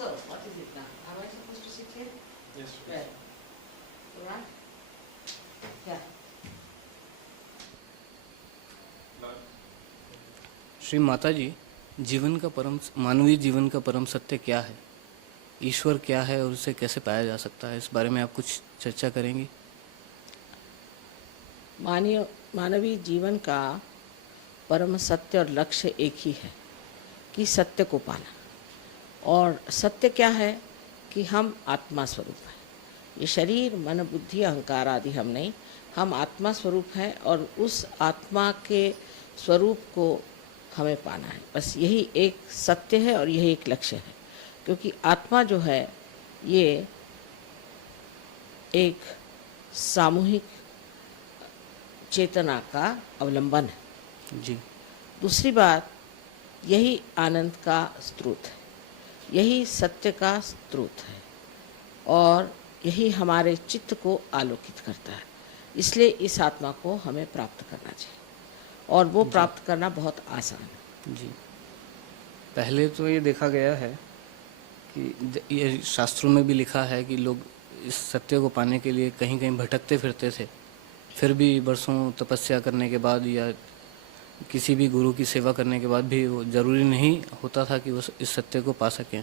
So, what is it now? Am I supposed to sit here? Yes, Where? Right? Yeah. Shri Mata जी, मानवीय जीवन का परम सत्य क्या है? ईश्वर क्या है और उसे कैसे पाया जा सकता है? इस बारे में आप कुछ चर्चा करेंगी? मानवीय जीवन का परम सत्य और लक्ष्य एक ही है कि सत्य को पाना। और सत्य क्या है कि हम आत्मा स्वरूप हैं। ये शरीर, मन, बुद्धि, अहंकार आदि हम नहीं, हम आत्मा स्वरूप हैं और उस आत्मा के स्वरूप को हमें पाना है। बस यही एक सत्य है और यही एक लक्ष्य है, क्योंकि आत्मा जो है ये एक सामूहिक चेतना का अवलंबन है। जी। दूसरी बात, यही आनंद का स्रोत है, यही सत्य का स्रोत है और यही हमारे चित्त को आलोकित करता है। इसलिए इस आत्मा को हमें प्राप्त करना चाहिए और वो प्राप्त करना बहुत आसान है। जी। पहले तो ये देखा गया है कि ये शास्त्रों में भी लिखा है कि लोग इस सत्य को पाने के लिए कहीं कहीं भटकते फिरते थे, फिर भी बरसों तपस्या करने के बाद या किसी भी गुरु की सेवा करने के बाद भी वो ज़रूरी नहीं होता था कि वो इस सत्य को पा सकें।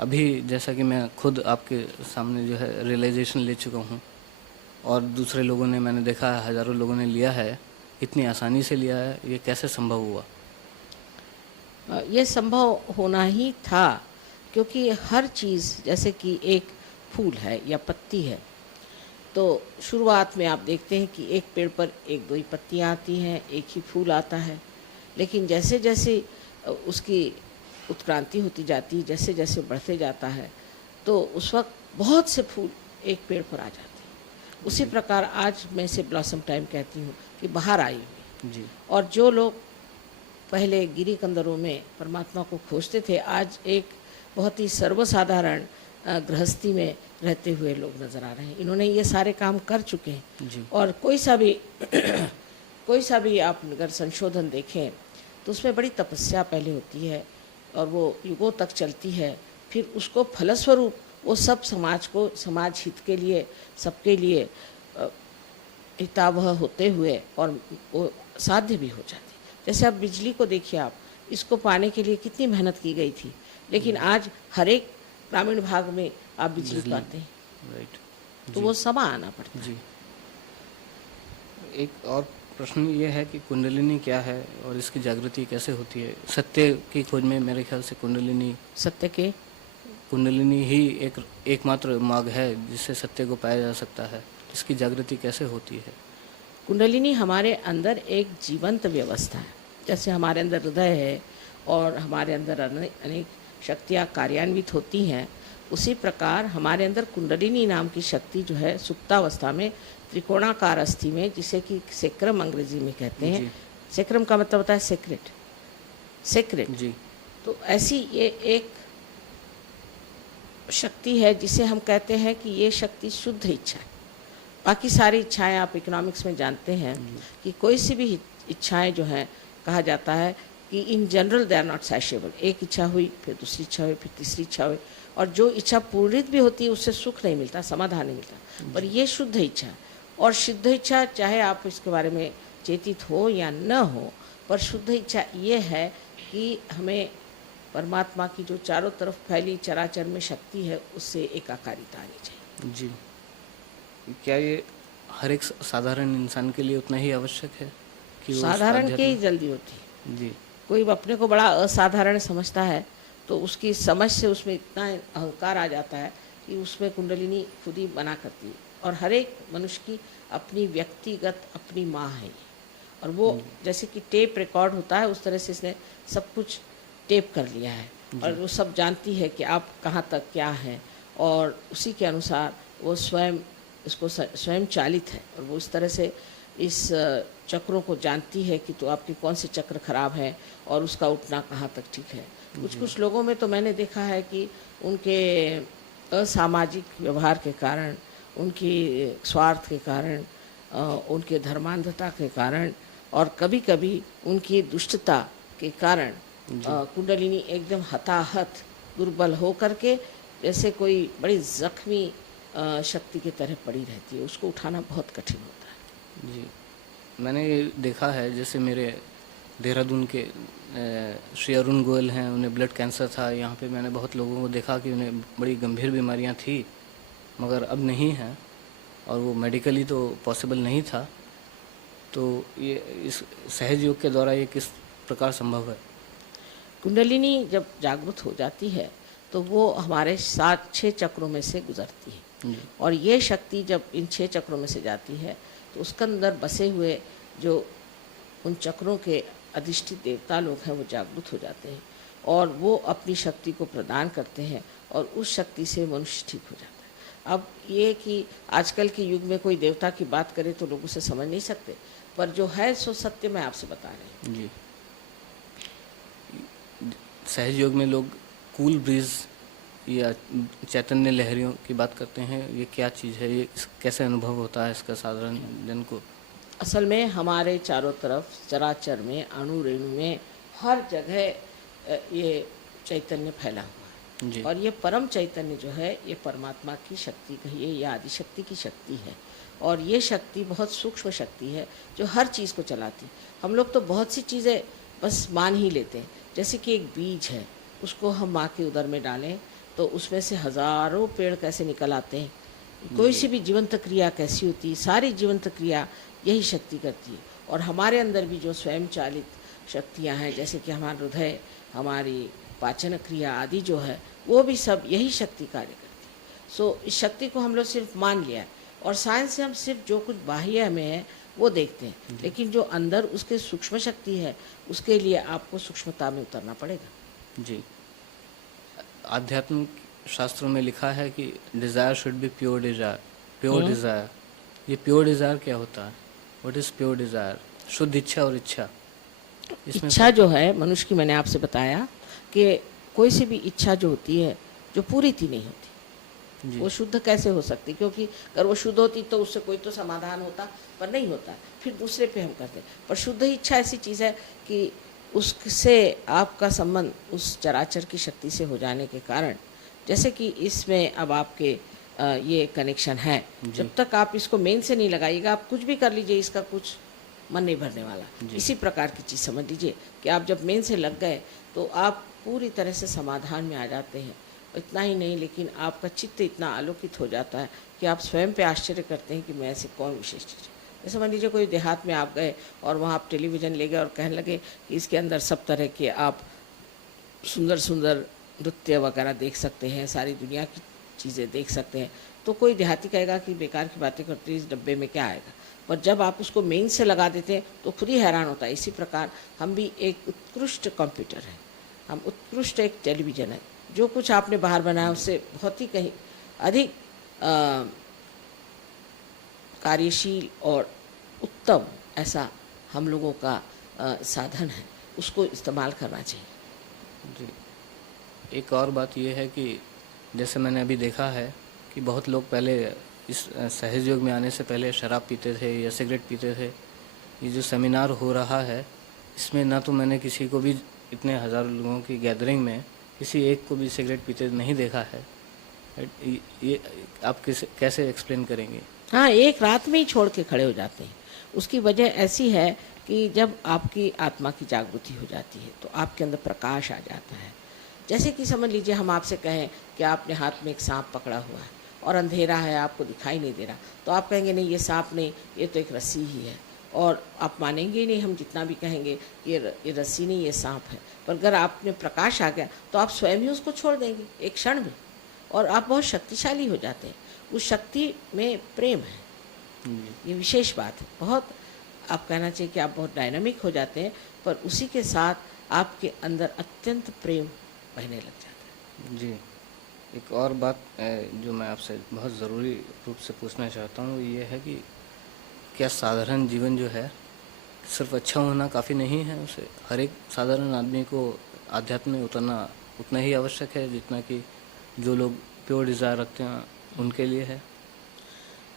अभी जैसा कि मैं खुद आपके सामने जो है रियलाइजेशन ले चुका हूँ और दूसरे लोगों ने, मैंने देखा है हज़ारों लोगों ने लिया है, इतनी आसानी से लिया है, ये कैसे संभव हुआ? ये संभव होना ही था, क्योंकि हर चीज़, जैसे कि एक फूल है या पत्ती है, तो शुरुआत में आप देखते हैं कि एक पेड़ पर एक दो ही पत्तियाँ आती हैं, एक ही फूल आता है। लेकिन जैसे जैसे उसकी उत्क्रांति होती जाती है, जैसे जैसे बढ़ते जाता है, तो उस वक्त बहुत से फूल एक पेड़ पर आ जाते हैं। उसी प्रकार आज मैं इसे ब्लॉसम टाइम कहती हूँ कि बाहर आई हुई। जी। और जो लोग पहले गिरी कंदरों में परमात्मा को खोजते थे, आज एक बहुत ही सर्वसाधारण गृहस्थी में रहते हुए लोग नज़र आ रहे हैं। इन्होंने ये सारे काम कर चुके हैं। जी। और कोई सा भी आप अगर संशोधन देखें तो उसमें बड़ी तपस्या पहले होती है और वो युगों तक चलती है। फिर उसको फलस्वरूप वो सब समाज हित के लिए, सबके लिए हितावह होते हुए और वो साध्य भी हो जाती। जैसे अब बिजली को देखिए, आप इसको पाने के लिए कितनी मेहनत की गई थी, लेकिन आज हर एक ग्रामीण भाग में आप बिजली पाते हैं। राइट। तो वो समा आना पड़ता है। जी। एक और प्रश्न ये है कि कुंडलिनी क्या है और इसकी जागृति कैसे होती है? सत्य की खोज में मेरे ख्याल से कुंडलिनी ही एकमात्र मार्ग है जिससे सत्य को पाया जा सकता है। इसकी जागृति कैसे होती है? कुंडलिनी हमारे अंदर एक जीवंत व्यवस्था है। जैसे हमारे अंदर हृदय है और हमारे अंदर अनेक शक्तियाँ कार्यान्वित होती हैं, उसी प्रकार हमारे अंदर कुंडलिनी नाम की शक्ति जो है सुप्तावस्था में त्रिकोणाकार अस्थि में, जिसे कि सेक्रम अंग्रेजी में कहते हैं। सेक्रम का मतलब होता है सेक्रेट। जी। तो ऐसी ये एक शक्ति है जिसे हम कहते हैं कि ये शक्ति शुद्ध इच्छा है। बाकी सारी इच्छाएं आप इकोनॉमिक्स में जानते हैं कि कोई सी भी इच्छाएं जो हैं, कहा जाता है कि in general they are not satiable. एक इच्छा हुई, फिर दूसरी इच्छा हुई, फिर तीसरी इच्छा हुई, और जो इच्छा पूर्णित भी होती है उससे सुख नहीं मिलता, समाधान नहीं मिलता। पर ये शुद्ध इच्छा है। और शुद्ध इच्छा, चाहे आप इसके बारे में चेतित हो या न हो, पर शुद्ध इच्छा ये है कि हमें परमात्मा की जो चारों तरफ फैली चराचर में शक्ति है उससे एकाकारिता आनी चाहिए। जी। क्या ये हर एक साधारण इंसान के लिए उतना ही आवश्यक है कि वो साधारण के ही जल्दी होती है। जी। कोई अपने को बड़ा असाधारण समझता है तो उसकी समझ से उसमें इतना अहंकार आ जाता है कि उसमें कुंडलिनी खुद ही बना करती है। और हर एक मनुष्य की अपनी व्यक्तिगत अपनी माँ है, और वो जैसे कि टेप रिकॉर्ड होता है उस तरह से इसने सब कुछ टेप कर लिया है और वो सब जानती है कि आप कहाँ तक क्या हैं, और उसी के अनुसार वो स्वयं इसको स्वयं चालित है और वो इस तरह से इस चक्रों को जानती है कि तो आपके कौन से चक्र खराब हैं और उसका उठना कहाँ तक ठीक है। कुछ लोगों में तो मैंने देखा है कि उनके असामाजिक व्यवहार के कारण, उनकी स्वार्थ के कारण, उनके धर्मांधता के कारण और कभी कभी उनकी दुष्टता के कारण कुंडलिनी एकदम हताहत दुर्बल हो करके जैसे कोई बड़ी जख्मी शक्ति की तरह पड़ी रहती है, उसको उठाना बहुत कठिन होता है। जी, मैंने ये देखा है, जैसे मेरे देहरादून के श्री अरुण गोयल हैं, उन्हें ब्लड कैंसर था। यहाँ पे मैंने बहुत लोगों को देखा कि उन्हें बड़ी गंभीर बीमारियाँ थी, मगर अब नहीं हैं, और वो मेडिकली तो पॉसिबल नहीं था। तो ये इस सहज योग के द्वारा ये किस प्रकार संभव है? कुंडलिनी जब जागृत हो जाती है तो वो हमारे 7-6 चक्रों में से गुजरती है, जी, और ये शक्ति जब इन 6 चक्रों में से जाती है तो उसके अंदर बसे हुए जो उन चक्रों के अधिष्ठित देवता लोग हैं वो जागृत हो जाते हैं, और वो अपनी शक्ति को प्रदान करते हैं, और उस शक्ति से मनुष्य ठीक हो जाता है। अब ये कि आजकल के युग में कोई देवता की बात करे तो लोग उसे समझ नहीं सकते, पर जो है सो सत्य मैं आपसे बता रही हूँ। जी। सहज योग में लोग कूल ब्रीज या चैतन्य लहरियों की बात करते हैं, ये क्या चीज़ है? ये कैसे अनुभव होता है इसका साधारण जन को? असल में हमारे चारों तरफ चराचर में, अणु रेणु में, हर जगह ये चैतन्य फैला हुआ है। जी, और ये परम चैतन्य जो है ये परमात्मा की शक्ति कहिए या आदिशक्ति की शक्ति है, और ये शक्ति बहुत सूक्ष्म शक्ति है जो हर चीज़ को चलाती है। हम लोग तो बहुत सी चीज़ें बस मान ही लेते हैं, जैसे कि एक बीज है, उसको हम माँ के उदर में डालें तो उसमें से हजारों पेड़ कैसे निकल आते हैं। कोई सी भी जीवंत क्रिया कैसी होती है, सारी जीवंत क्रिया यही शक्ति करती है। और हमारे अंदर भी जो स्वयं चालित शक्तियाँ हैं, जैसे कि हमारा हृदय, हमारी पाचन क्रिया आदि जो है, वो भी सब यही शक्ति कार्य करती है। सो इस शक्ति को हम लोग सिर्फ मान लिया है, और साइंस से हम सिर्फ जो कुछ बाह्य में है वो देखते हैं, लेकिन जो अंदर उसके सूक्ष्म शक्ति है उसके लिए आपको सूक्ष्मता में उतरना पड़ेगा। जी। आध्यात्मिक शास्त्रों में लिखा है कि desire should be pure desire. Pure desire, ये प्योर डिज़ायर क्या होता है? What is pure desire? शुद्ध इच्छा और इच्छा, इसमें इच्छा जो है मनुष्य की, मैंने आपसे बताया कि कोई सी भी इच्छा जो होती है जो पूरी थी नहीं होती, जी, वो शुद्ध कैसे हो सकती? क्योंकि अगर वो शुद्ध होती तो उससे कोई तो समाधान होता, पर नहीं होता, फिर दूसरे पे हम करते। पर शुद्ध इच्छा ऐसी चीज़ है कि उससे आपका संबंध उस चराचर की शक्ति से हो जाने के कारण, जैसे कि इसमें अब आपके ये कनेक्शन है, जब तक आप इसको मेन से नहीं लगाइएगा, आप कुछ भी कर लीजिए, इसका कुछ मन नहीं भरने वाला। इसी प्रकार की चीज़ समझ लीजिए कि आप जब मेन से लग गए तो आप पूरी तरह से समाधान में आ जाते हैं। इतना ही नहीं, लेकिन आपका चित्त इतना आलोकित हो जाता है कि आप स्वयं पे आश्चर्य करते हैं कि मैं ऐसी कौन विशेष चीज़ है। जैसे मान लीजिए कोई देहात में आप गए और वहाँ आप टेलीविज़न ले गए और कहने लगे कि इसके अंदर सब तरह के आप सुंदर सुंदर नृत्य वगैरह देख सकते हैं, सारी दुनिया की चीज़ें देख सकते हैं, तो कोई देहाती कहेगा कि बेकार की बातें करते हैं, इस डब्बे में क्या आएगा। पर जब आप उसको मेन से लगा देते हैं तो खुद ही हैरान होता है। इसी प्रकार हम भी एक उत्कृष्ट कंप्यूटर हैं, हम उत्कृष्ट एक टेलीविज़न है। जो कुछ आपने बाहर बनाया उससे बहुत ही कहीं अधिक कार्यशील और उत्तम ऐसा हम लोगों का साधन है, उसको इस्तेमाल करना चाहिए। जी। एक और बात यह है कि जैसे मैंने अभी देखा है कि बहुत लोग पहले इस सहज योग में आने से पहले शराब पीते थे या सिगरेट पीते थे। ये जो सेमिनार हो रहा है, इसमें ना तो मैंने किसी को भी, इतने हज़ारों लोगों की गैदरिंग में किसी एक को भी सिगरेट पीते नहीं देखा है। ये आप कैसे एक्सप्लेन करेंगे? हाँ, एक रात में ही छोड़ के खड़े हो जाते हैं। उसकी वजह ऐसी है कि जब आपकी आत्मा की जागृति हो जाती है तो आपके अंदर प्रकाश आ जाता है। जैसे कि समझ लीजिए हम आपसे कहें कि आपने हाथ में एक सांप पकड़ा हुआ है और अंधेरा है, आपको दिखाई नहीं दे रहा, तो आप कहेंगे नहीं ये सांप नहीं, ये तो एक रस्सी ही है, और आप मानेंगे ही नहीं हम जितना भी कहेंगे कि ये रस्सी नहीं, ये सांप है। पर अगर आप में प्रकाश आ गया तो आप स्वयं ही उसको छोड़ देंगे एक क्षण में, और आप बहुत शक्तिशाली हो जाते हैं। उस शक्ति में प्रेम है, ये विशेष बात है। बहुत आप कहना चाहिए कि आप बहुत डायनामिक हो जाते हैं, पर उसी के साथ आपके अंदर अत्यंत प्रेम बहने लग जाता है। जी। एक और बात जो मैं आपसे बहुत ज़रूरी रूप से पूछना चाहता हूँ, ये है कि क्या साधारण जीवन जो है सिर्फ अच्छा होना काफ़ी नहीं है? उसे हर एक साधारण आदमी को आध्यात्म में उतरना उतना ही आवश्यक है जितना कि जो लोग प्योर डिज़ायर रखते हैं उनके लिए है?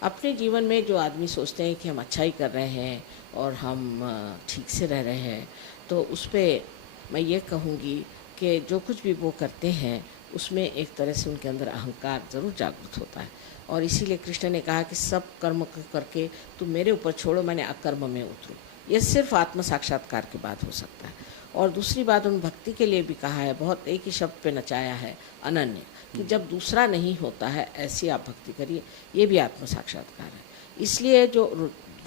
अपने जीवन में जो आदमी सोचते हैं कि हम अच्छा ही कर रहे हैं और हम ठीक से रह रहे हैं, तो उस पर मैं ये कहूँगी कि जो कुछ भी वो करते हैं उसमें एक तरह से उनके अंदर अहंकार जरूर जागृत होता है। और इसीलिए कृष्ण ने कहा कि सब कर्म करके तुम मेरे ऊपर छोड़ो, मैंने अकर्म में उतरूँ। ये सिर्फ आत्म साक्षात्कार के बाद हो सकता है। और दूसरी बात उन भक्ति के लिए भी कहा है, बहुत एक ही शब्द पे नचाया है, अनन्य, कि जब दूसरा नहीं होता है ऐसी आप भक्ति करिए, ये भी आत्म साक्षात्कार है। इसलिए जो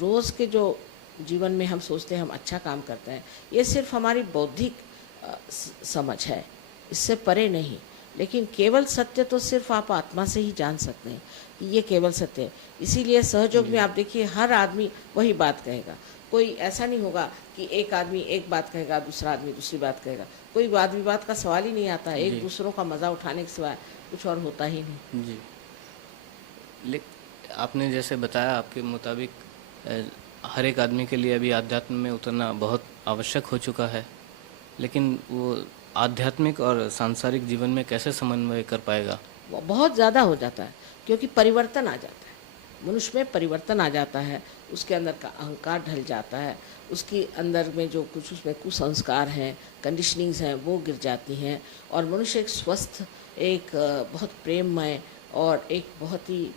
रोज़ के जो जीवन में हम सोचते हैं हम अच्छा काम करते हैं, ये सिर्फ हमारी बौद्धिक समझ है, इससे परे नहीं। लेकिन केवल सत्य तो सिर्फ आप आत्मा से ही जान सकते हैं कि ये केवल सत्य है। इसीलिए सहयोग में आप देखिए हर आदमी वही बात कहेगा, कोई ऐसा नहीं होगा कि एक आदमी एक बात कहेगा दूसरा आदमी दूसरी बात कहेगा, कोई वाद विवाद का सवाल ही नहीं आता है, एक दूसरों का मज़ा उठाने के सिवाय कुछ और होता ही नहीं। जी, आपने जैसे बताया आपके मुताबिक हर एक आदमी के लिए अभी आध्यात्म में उतरना बहुत आवश्यक हो चुका है, लेकिन वो आध्यात्मिक और सांसारिक जीवन में कैसे समन्वय कर पाएगा? वो बहुत ज़्यादा हो जाता है, क्योंकि परिवर्तन आ जाता है, मनुष्य में परिवर्तन आ जाता है, उसके अंदर का अहंकार ढल जाता है, उसके अंदर में जो कुछ उसमें कुसंस्कार हैं, कंडीशनिंग्स हैं, वो गिर जाती हैं, और मनुष्य एक स्वस्थ, एक बहुत प्रेममय और एक बहुत ही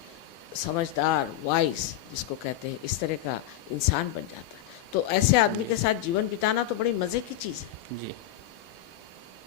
समझदार, वाइस जिसको कहते हैं, इस तरह का इंसान बन जाता है। तो ऐसे आदमी के साथ जीवन बिताना तो बड़ी मज़े की चीज़ है जी।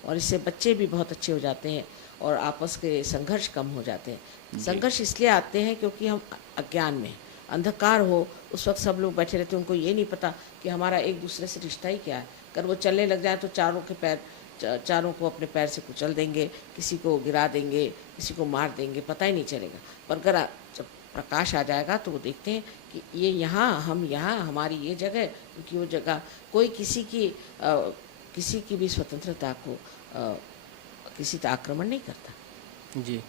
और इससे बच्चे भी बहुत अच्छे हो जाते हैं और आपस के संघर्ष कम हो जाते हैं। संघर्ष इसलिए आते हैं क्योंकि हम अज्ञान में, अंधकार हो उस वक्त सब लोग बैठे रहते हैं, उनको ये नहीं पता कि हमारा एक दूसरे से रिश्ता ही क्या है। अगर वो चलने लग जाए तो चारों को अपने पैर से कुचल देंगे, किसी को गिरा देंगे, किसी को मार देंगे, पता ही नहीं चलेगा। पर अगर जब प्रकाश आ जाएगा तो वो देखते हैं कि ये यहाँ, हम यहाँ, हमारी ये जगह, उनकी वो जगह, कोई किसी की भी स्वतंत्रता को किसी का आक्रमण नहीं करता। जी,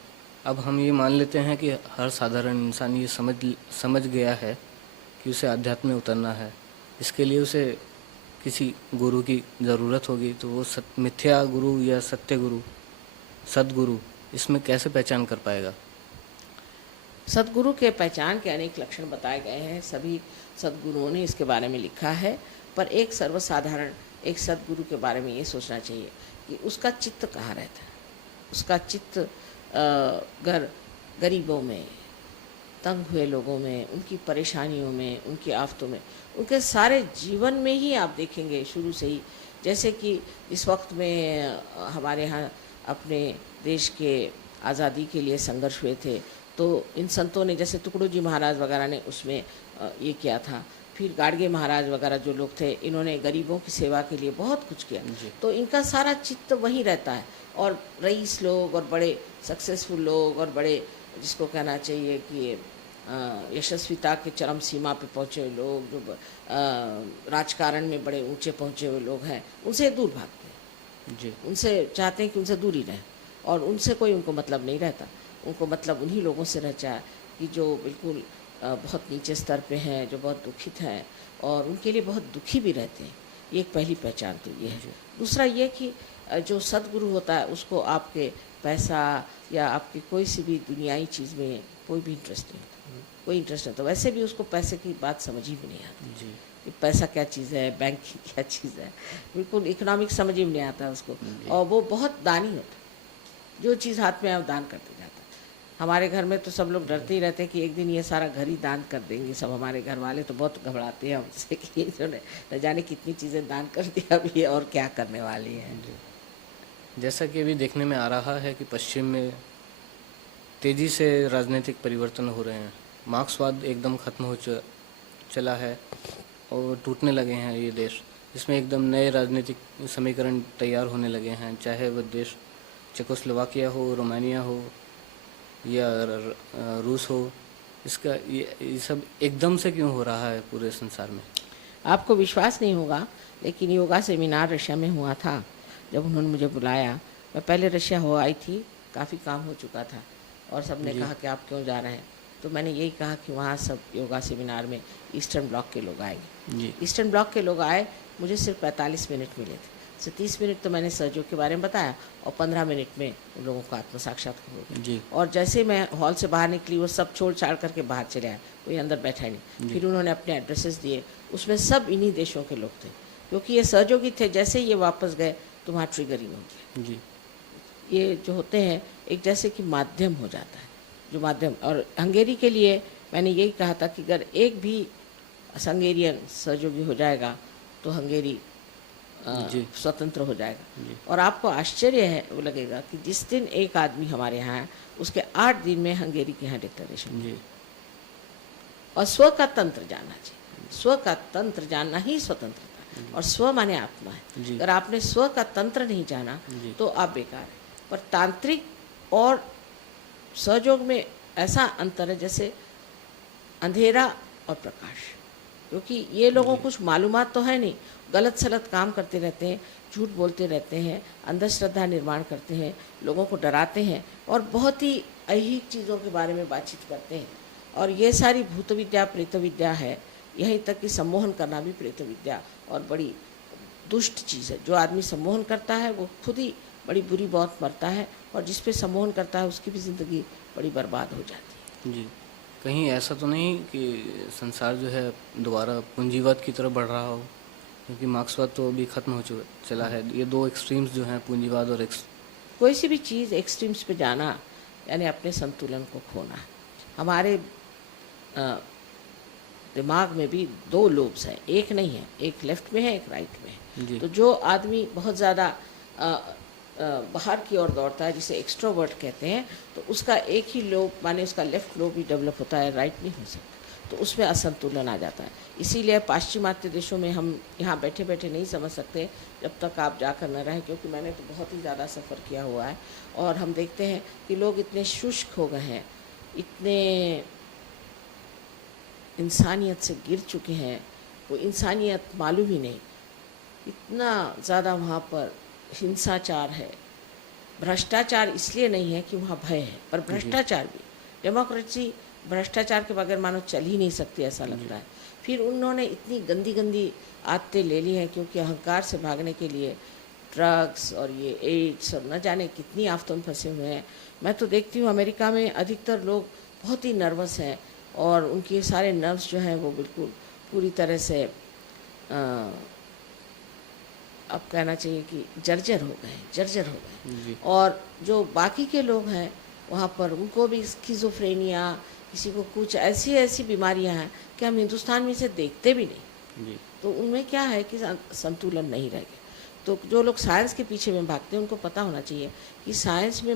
अब हम ये मान लेते हैं कि हर साधारण इंसान ये समझ गया है कि उसे अध्यात्म में उतरना है, इसके लिए उसे किसी गुरु की ज़रूरत होगी, तो वो मिथ्या गुरु या सत्य गुरु, सद्गुरु, इसमें कैसे पहचान कर पाएगा? सद्गुरु के पहचान के अनेक लक्षण बताए गए हैं, सभी सद्गुरुओं ने इसके बारे में लिखा है, पर एक सर्वसाधारण एक सद्गुरु के बारे में ये सोचना चाहिए कि उसका चित्त कहाँ रहता है। उसका चित्त गरीबों में, तंग हुए लोगों में, उनकी परेशानियों में, उनकी आफतों में, उनके सारे जीवन में ही आप देखेंगे शुरू से ही। जैसे कि इस वक्त में हमारे यहाँ अपने देश के आज़ादी के लिए संघर्ष हुए थे, तो इन संतों ने, जैसे टुकड़ू जी महाराज वगैरह ने उसमें ये किया था, फिर गाड़गे महाराज वगैरह जो लोग थे, इन्होंने गरीबों की सेवा के लिए बहुत कुछ किया। तो इनका सारा चित्त वहीं रहता है। और रईस लोग और बड़े सक्सेसफुल लोग और बड़े, जिसको कहना चाहिए कि यशस्विता के चरम सीमा पे पहुँचे हुए लोग, जो राजकारण में बड़े ऊंचे पहुँचे हुए लोग हैं, उनसे दूर भागते हैं जी। उनसे चाहते हैं कि उनसे दूर ही रहें, और उनसे कोई उनको मतलब नहीं रहता। उनको मतलब उन्हीं लोगों से रहता है कि जो बिल्कुल बहुत नीचे स्तर पे हैं, जो बहुत दुखित हैं और उनके लिए बहुत दुखी भी रहते हैं। ये एक पहली पहचान तो ये है। दूसरा ये कि जो सद्गुरु होता है उसको आपके पैसा या आपकी कोई सी भी दुनियाई चीज़ में कोई भी इंटरेस्ट नहीं होता, कोई इंटरेस्ट नहीं होता। वैसे भी उसको पैसे की बात समझ ही भी नहीं आती जी। कि पैसा क्या चीज़ है, बैंक की क्या चीज़ है, बिल्कुल इकोनॉमिक समझ ही नहीं आता उसको। और वो बहुत दानी होता है, जो चीज़ हाथ में आए दान करते जाता है। हमारे घर में तो सब लोग डरते ही रहते हैं कि एक दिन ये सारा घर ही दान कर देंगे सब। हमारे घर वाले तो बहुत घबराते हैं हमसे कि इन्होंने न जाने कितनी चीज़ें दान कर दिया अभी और क्या करने वाली हैं। जैसा कि अभी देखने में आ रहा है कि पश्चिम में तेज़ी से राजनीतिक परिवर्तन हो रहे हैं, मार्क्सवाद एकदम ख़त्म हो चला है और टूटने लगे हैं ये देश, जिसमें एकदम नए राजनीतिक समीकरण तैयार होने लगे हैं, चाहे वह देश चेकोस्लोवाकिया हो, रोमानिया हो या रूस हो। इसका ये सब एकदम से क्यों हो रहा है पूरे संसार में? आपको विश्वास नहीं होगा, लेकिन योगा सेमिनार रशिया में हुआ था। जब उन्होंने मुझे बुलाया, मैं पहले रशिया हो आई थी, काफ़ी काम हो चुका था और सब ने कहा कि आप क्यों जा रहे हैं, तो मैंने यही कहा कि वहाँ सब योगा सेमिनार में ईस्टर्न ब्लॉक के लोग आएंगे। ईस्टर्न ब्लॉक के लोग आए, मुझे सिर्फ 45 मिनट मिले थे। 30 मिनट तो मैंने सहयोग के बारे में बताया और 15 मिनट में उन लोगों को आत्म साक्षात्कार हो गया। और जैसे मैं हॉल से बाहर निकली, वो सब छोड़ छाड़ करके बाहर चले आए, कोई अंदर बैठा ही नहीं। फिर उन्होंने अपने एड्रेसेस दिए, उसमें सब इन्हीं देशों के लोग थे, क्योंकि ये सहयोगी थे। जैसे ये वापस गए तो वहाँ ट्रिगरिंग हो गया। ये जो होते हैं एक जैसे कि माध्यम हो जाता है, जो माध्यम। और हंगेरी के लिए मैंने यही कहा था कि अगर एक भी हंगेरियन सहयोगी हो जाएगा तो हंगेरी जी स्वतंत्र हो जाएगा। जी और आपको आश्चर्य है वो लगेगा कि जिस दिन एक आदमी हमारे यहाँ है उसके 8 दिन में हंगेरी के यहाँ डिक्लेरेशन। जी और स्व का तंत्र जानना चाहिए, स्व का तंत्र जानना ही स्वतंत्रता है। और स्व माने आत्मा है। जी अगर आपने स्व का तंत्र नहीं जाना जी तो आप बेकार है। पर तांत्रिक और सहयोग में ऐसा अंतर है जैसे अंधेरा और प्रकाश, क्योंकि ये लोगों को कुछ मालूमात तो है नहीं, गलत सलत काम करते रहते हैं, झूठ बोलते रहते हैं, अंधश्रद्धा निर्माण करते हैं, लोगों को डराते हैं और बहुत ही अहिक चीज़ों के बारे में बातचीत करते हैं। और ये सारी भूत विद्या प्रेत विद्या है, यहीं तक कि सम्मोहन करना भी प्रेत विद्या और बड़ी दुष्ट चीज़ है। जो आदमी सम्मोहन करता है वो खुद ही बड़ी बुरी बहुत मरता है, और जिस पे सम्मोहन करता है उसकी भी ज़िंदगी बड़ी बर्बाद हो जाती है। जी। कहीं ऐसा तो नहीं कि संसार जो है दोबारा पूंजीवाद की तरफ बढ़ रहा हो, क्योंकि मार्क्सवाद तो अभी खत्म हो चुका चला है। ये दो एक्सट्रीम्स जो हैं, पूंजीवाद और कोई सी भी चीज़ एक्सट्रीम्स पे जाना यानी अपने संतुलन को खोना है। हमारे दिमाग में भी 2 लोब्स हैं, एक नहीं है, एक लेफ्ट में है एक राइट में है। जी तो जो आदमी बहुत ज़्यादा बाहर की ओर दौड़ता है जिसे एक्सट्रोवर्ट कहते हैं, तो उसका एक ही लोब माने उसका लेफ्ट लोब ही डेवलप होता है, राइट नहीं हो सकता। तो उसमें असंतुलन आ जाता है। इसीलिए पाश्चिमात्य देशों में हम यहाँ बैठे बैठे नहीं समझ सकते जब तक आप जाकर न रहें, क्योंकि मैंने तो बहुत ही ज़्यादा सफ़र किया हुआ है। और हम देखते हैं कि लोग इतने शुष्क हो गए हैं, इतने इंसानियत से गिर चुके हैं, वो इंसानियत मालूम ही नहीं। इतना ज़्यादा वहाँ पर हिंसाचार है। भ्रष्टाचार इसलिए नहीं है कि वहाँ भय है, पर भ्रष्टाचार भी, डेमोक्रेसी भ्रष्टाचार के बगैर मानो चल ही नहीं सकती, ऐसा लगता है। फिर उन्होंने इतनी गंदी गंदी आदतें ले ली हैं, क्योंकि अहंकार से भागने के लिए ड्रग्स और ये एड्स और न जाने कितनी आफतों में फंसे हुए हैं। मैं तो देखती हूँ अमेरिका में अधिकतर लोग बहुत ही नर्वस हैं, और उनके सारे नर्व्स जो हैं वो बिल्कुल पूरी तरह से अब कहना चाहिए कि जर्जर हो गए। जी और जो बाकी के लोग हैं वहाँ पर उनको भी स्किज़ोफ्रेनिया, किसी को कुछ ऐसी ऐसी बीमारियाँ हैं कि हम हिंदुस्तान में इसे देखते भी नहीं। जी तो उनमें क्या है कि संतुलन नहीं रह गया। तो जो लोग साइंस के पीछे में भागते हैं उनको पता होना चाहिए कि साइंस में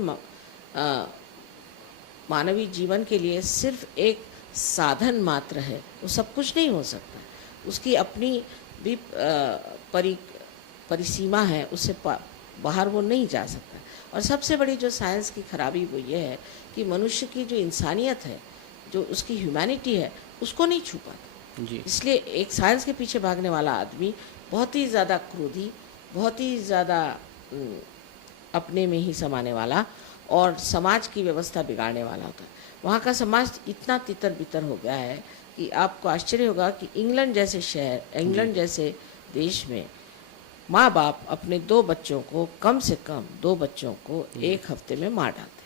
मानवीय जीवन के लिए सिर्फ एक साधन मात्र है, वो सब कुछ नहीं हो सकता। उसकी अपनी भी परिसीमा है, उससे बाहर वो नहीं जा सकता। और सबसे बड़ी जो साइंस की खराबी वो ये है कि मनुष्य की जो इंसानियत है, जो उसकी ह्यूमैनिटी है, उसको नहीं छू पाता। जी इसलिए एक साइंस के पीछे भागने वाला आदमी बहुत ही ज़्यादा क्रोधी, बहुत ही ज़्यादा अपने में ही समाने वाला और समाज की व्यवस्था बिगाड़ने वाला होता है। वहाँ का समाज इतना तितर बितर हो गया है कि आपको आश्चर्य होगा कि इंग्लैंड जैसे शहर, इंग्लैंड जैसे देश में माँ बाप अपने 2 बच्चों को, कम से कम 2 बच्चों को 1 हफ्ते में मार डालते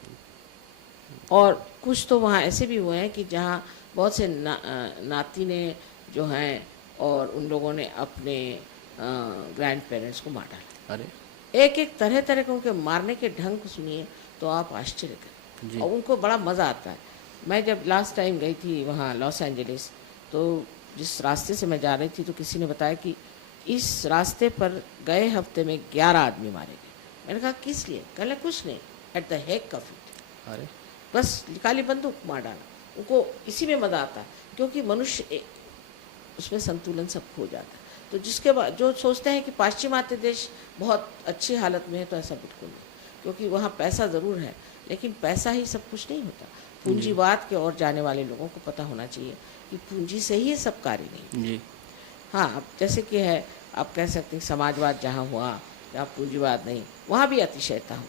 हैं। और कुछ तो वहाँ ऐसे भी हुए हैं कि जहाँ बहुत से नातिने जो हैं और उन लोगों ने अपने ग्रैंड पेरेंट्स को मार डाला। अरे एक एक तरह तरह के उनके मारने के ढंग को सुनिए तो आप आश्चर्य करें, और उनको बड़ा मज़ा आता है। मैं जब लास्ट टाइम गई थी वहाँ लॉस एंजलिस, तो जिस रास्ते से मैं जा रही थी तो किसी ने बताया कि इस रास्ते पर गए हफ्ते में 11 आदमी मारे गए। मैंने कहा किस लिए? कहले कुछ नहीं, at the heck of it, अरे बस निकाली बंदूक मार डाला। उनको इसी में मज़ा आता है, क्योंकि मनुष्य उसमें संतुलन सब खो जाता है। तो जिसके बाद जो सोचते हैं कि पाश्चिमात्य देश बहुत अच्छी हालत में है, तो ऐसा बिल्कुल नहीं, क्योंकि वहाँ पैसा ज़रूर है, लेकिन पैसा ही सब कुछ नहीं होता। पूंजीवाद के ओर जाने वाले लोगों को पता होना चाहिए कि पूंजी से ही सब कार्य नहीं। जी हाँ, अब जैसे कि है, आप कह सकते हैं समाजवाद जहाँ हुआ, जहाँ पूंजीवाद नहीं, वहाँ भी अतिशयता हो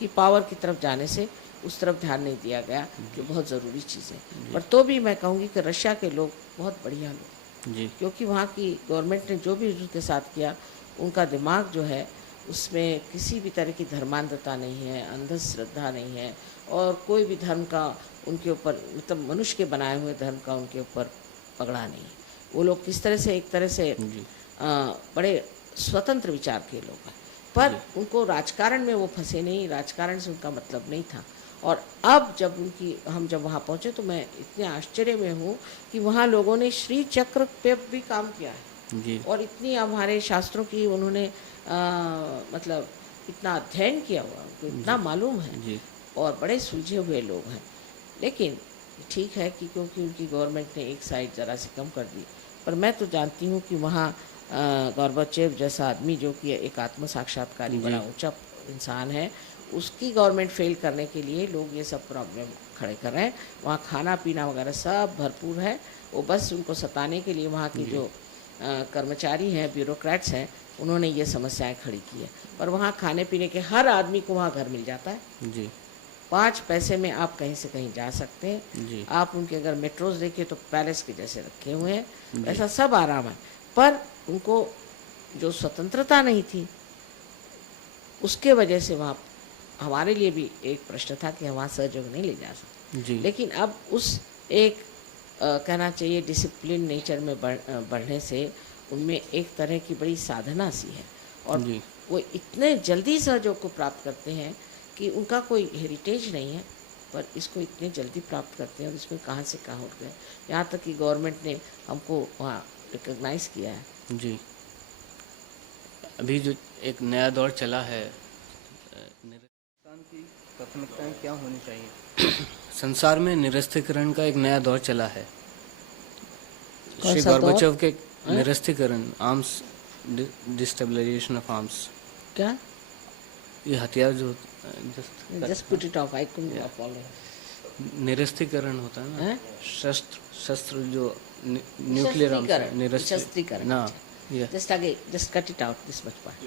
कि पावर की तरफ जाने से उस तरफ ध्यान नहीं दिया गया, जो बहुत ज़रूरी चीज़ है। पर तो भी मैं कहूँगी कि रशिया के लोग बहुत बढ़िया लोग, जी क्योंकि वहाँ की गवर्नमेंट ने जो भी उनके साथ किया, उनका दिमाग जो है उसमें किसी भी तरह की धर्मांधता नहीं है, अंधश्रद्धा नहीं है, और कोई भी धर्म का उनके ऊपर, मतलब मनुष्य के बनाए हुए धर्म का उनके ऊपर पगड़ा नहीं है। वो लोग किस तरह से एक तरह से जी बड़े स्वतंत्र विचार के लोग हैं। पर उनको राजकारण में वो फंसे नहीं, राजकारण से उनका मतलब नहीं था। और अब जब हम जब वहाँ पहुँचे तो मैं इतने आश्चर्य में हूँ कि वहाँ लोगों ने श्री चक्र पे भी काम किया है जी और इतनी हमारे शास्त्रों की उन्होंने मतलब इतना अध्ययन किया हुआ, उनको इतना मालूम है जी और बड़े सुलझे हुए लोग हैं। लेकिन ठीक है कि क्योंकि उनकी गवर्नमेंट ने एक साइड ज़रा सी कम कर दी, पर मैं तो जानती हूँ कि वहाँ गोर्बाचेव जैसा आदमी जो कि एक आत्म साक्षात्कारी बड़ा ऊंचा इंसान है, उसकी गवर्नमेंट फेल करने के लिए लोग ये सब प्रॉब्लम खड़े कर रहे हैं। वहाँ खाना पीना वगैरह सब भरपूर है, वो बस उनको सताने के लिए वहाँ की जो कर्मचारी हैं, ब्यूरोक्रेट्स हैं, उन्होंने ये समस्याएं खड़ी की है। पर वहाँ खाने पीने के हर आदमी को वहाँ घर मिल जाता है। जी 5 पैसे में आप कहीं से कहीं जा सकते हैं। जी आप उनके अगर मेट्रोज देखें तो पैलेस के जैसे रखे हुए हैं, ऐसा सब आराम है। पर उनको जो स्वतंत्रता नहीं थी, उसके वजह से वहाँ हमारे लिए भी एक प्रश्न था कि हम वहाँ सहयोग नहीं ले जा सकते। जी लेकिन अब उस एक कहना चाहिए डिसिप्लिन नेचर में बढ़ने से उनमें एक तरह की बड़ी साधना सी है और जी वो इतने जल्दी सहयोग को प्राप्त करते हैं कि उनका कोई हेरिटेज नहीं है, पर इसको इतने जल्दी प्राप्त करते हैं और इसमें कहाँ से कहाँ उठ गए। यहाँ तक कि गवर्नमेंट ने हमको वहाँ रिकग्नाइज़ किया है। जी अभी जो एक नया दौर चला है, की प्राथमिकताएं क्या होनी चाहिए? संसार में निरस्तीकरण का एक नया दौर चला है। कौन श्री सा दौर? गोर्बाचेव के निरस्तीकरण, आर्म्स डिस्टेबलाइजेशन ऑफ आर्म्स, क्या? ये हथियार जो just put it off, I couldn't follow. निरस्तीकरण होता है ना, हैं? शस्त्र जो न्यूक्लियर आर्म्स निशस्त्रीकरण। ना, ये Just again, just cut it out this much part.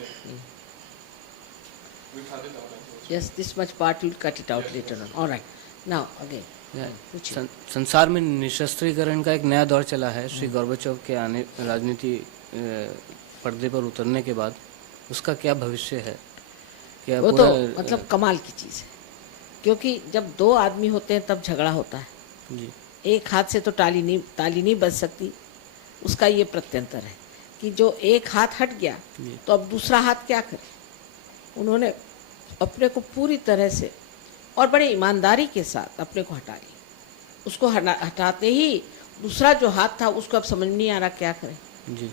Yes, this much part you'll cut it out later on. All right. Now again. पूछिए। संसार में निशस्त्रीकरण का एक नया दौर चला है। श्री गोर्बाचेव के आने राजनीति पर्दे पर उतरने के बाद उसका क्या भविष्य है? क्या वो तो मतलब कमाल की चीज़ है, क्योंकि जब 2 आदमी होते हैं तब झगड़ा होता है। जी एक हाथ से तो ताली नहीं बज सकती। उसका ये प्रत्यंतर है कि जो एक हाथ हट गया तो अब दूसरा हाथ क्या करे। उन्होंने अपने को पूरी तरह से और बड़े ईमानदारी के साथ अपने को हटा लिया। उसको हटाते ही दूसरा जो हाथ था उसको अब समझ नहीं आ रहा क्या करे। जी